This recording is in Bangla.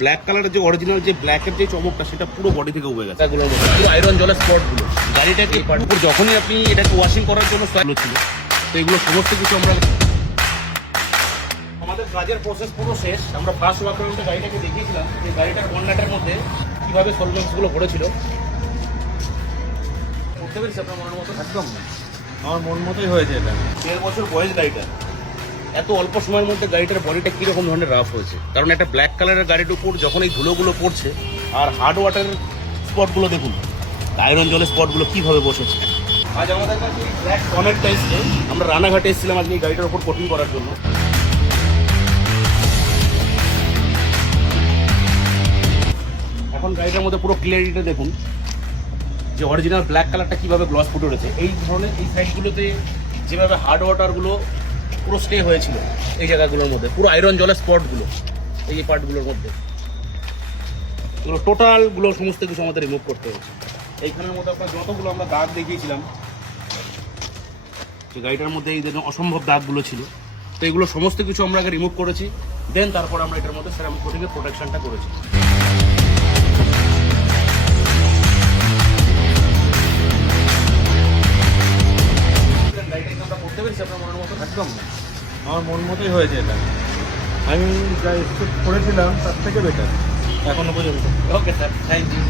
ব্ল্যাক কালারের যে অরিজিনাল যে ব্ল্যাকের যে চমকটা সেটা পুরো বডি থেকে উবে গেছে। এগুলোর মধ্যে পুরো আয়রন জলের স্পটগুলো গাড়িটাকে উপর যখনই আপনি এটাকে ওয়াশিং করার জন্য সয়েল ছিল, তো এগুলো সমস্ত কিছু আমরা আমাদের কাজের প্রসেস পুরো শেষ। আমরা ফার্স্ট ওয়ার্কআউটে গাড়িটাকে দেখিয়েছিলাম যে গাড়িটার বন্ডাটের মধ্যে কীভাবে সলভেন্টসগুলো পড়েছিল। করতে পেরেছি আপনার মনের মতো? একদম আমার মন মতোই হয়েছে। এটা 1.5 বছর বয়স গাড়িটা, এত অল্প সময়ের মধ্যে গাড়িটার বডিটা কীরকম ধরনের রাফ হয়েছে। কারণ একটা ব্ল্যাক কালারের গাড়ির উপর যখন এই ধুলোগুলো পড়ছে আর হার্ড ওয়াটারের স্পটগুলো দেখুন, আয়রন জলের স্পটগুলো কীভাবে বসেছে। আজ আমাদের কাছে ব্ল্যাক অনেকটা এসছে। আমরা রানাঘাটে এসেছিলাম আজকে এই গাড়িটার উপর কোটিং করার জন্য। এখন গাড়িটার মধ্যে পুরো ক্লিয়ারিটি দেখুন যে অরিজিনাল ব্ল্যাক কালারটা কীভাবে গ্লস ফুটে উঠেছে। এই ধরনের এই সাইডগুলোতে যেভাবে হার্ড ওয়াটারগুলো পুরো স্টে হয়েছিল এই জায়গাগুলোর মধ্যে, পুরো আয়রন জলের স্পটগুলো এই পার্টগুলোর মধ্যে, এগুলো টোটালগুলো সমস্ত কিছু আমাদের রিমুভ করতে হয়েছে। এইখানের মধ্যে আপনার যতগুলো আমরা দাগ দেখিয়েছিলাম যে গাড়িটার মধ্যে এই যেন অসম্ভব দাগগুলো ছিল, তো এগুলো সমস্ত কিছু আমরা আগে রিমুভ করেছি, দেন তারপর আমরা এটার মধ্যে সেরামিক কোটিংয়ের প্রোটেকশনটা করেছি। গাড়িটাকে আমরা করতে পেরেছি আপনার মনের মতো? একদম আমার মন মতোই হয়েছে। এটা আমি যা এক্সপেক্ট করেছিলাম তার থেকে বেটার এখনো পর্যন্ত। Okay sir, thank you.